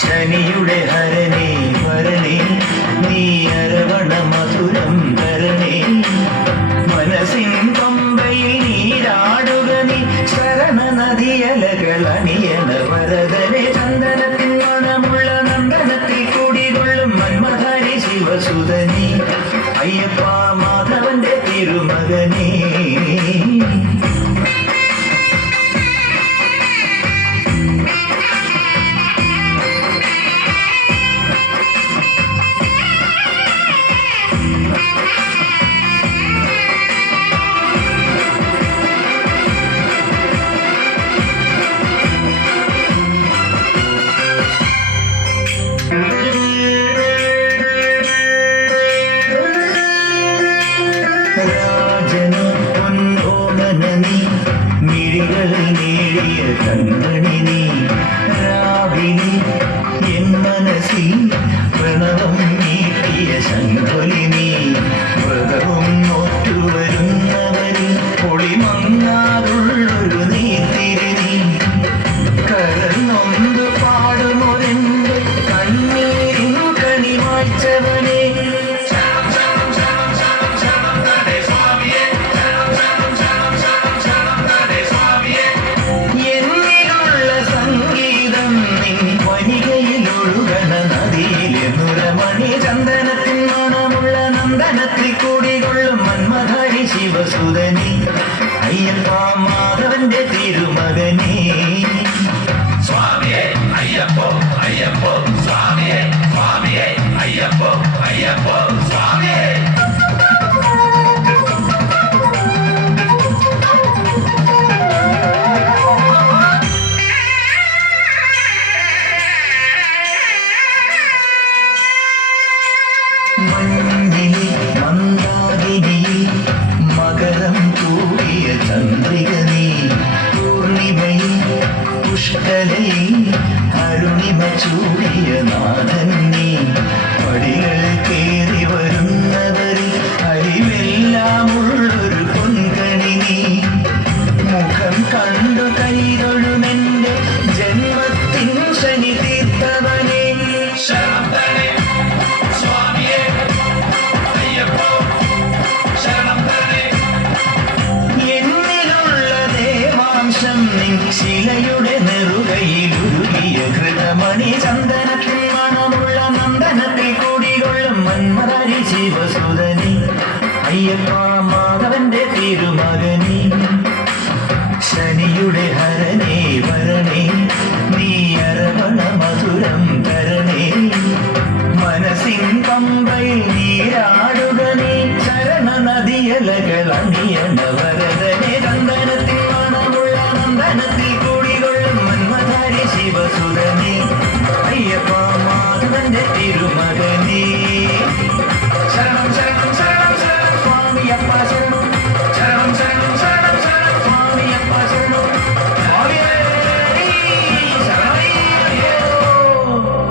ശനിയുടെ ഹരനേ വരണേ നീ അരവണ മധുരം തരണേ മനസ്സിൻ പമ്പയിൽ നീരാടുക നീ ശരണ നദിയലകൾ അണിയണ വരദനെ ചന്ദനത്തിൻ മണമുള്ള നന്ദനത്തിൽ കൂടികൊള്ളും മന്മധാരി ശിവസുതനി അയ്യപ്പ മാധവന്റെ തിരുമകനേ മിഴികളിൽ നേടിയ കൺമണി നീ രാവിലെ എൻ മനസ്സിൽ പ്രണവം നീട്ടിയ ശങ്കുലി നീ വ്രതവും നോറ്റുവരുന്നവരിൽ പൊളിമങ്ങാറുള്ളൊരു നീത്തിരി നീ കരൽ നൊന്ത് പാടുമൊരെന്റെ കണ്ണീരിൻ കണി വായിച്ചവനെ ചന്ദനത്തിൻ മണമുള്ള നന്ദനത്തിൽ കൂടികൊള്ളും മന്മധാരി ശിവസുതനി അയ്യപ്പ മാധവന്റെ തിരുമകനേ സ്വാമിയേ അയ്യപ്പോ അയ്യപ്പോ സ്വാമിയേ സ്വാമിയേ അയ്യപ്പോ അയ്യപ്പോ സ്വാമിയേ മഞ്ഞിലെ മന്ദാകിനിയിൽ മകരം കൂടിയ ചന്ദ്രിക നീ പൂർണിമയിൽ പുഷ്കലയിൽ അരുണിമ ചൂടിയ നാഥൻ നീ പടികൾ കേറി വരുന്നവരിൽ അരിവെല്ലാമുള്ളൊരു പൊൻകണി നീ മുഖം കണ്ടു കൈതൊഴുമെന്റെ ജന്മത്തിൻ ശനി തീർത്തവനെ ശിലയുടെ നെറുകയിലുരുകിയ കൃതമണി ചന്ദനത്തിൽ മണമുള്ള നന്ദനത്തിൽ കൂടികൊള്ളും മന്മധാരി ശിവസുതനി അയ്യപ്പ മാധവന്റെ തിരുമകനി ശനിയുടെ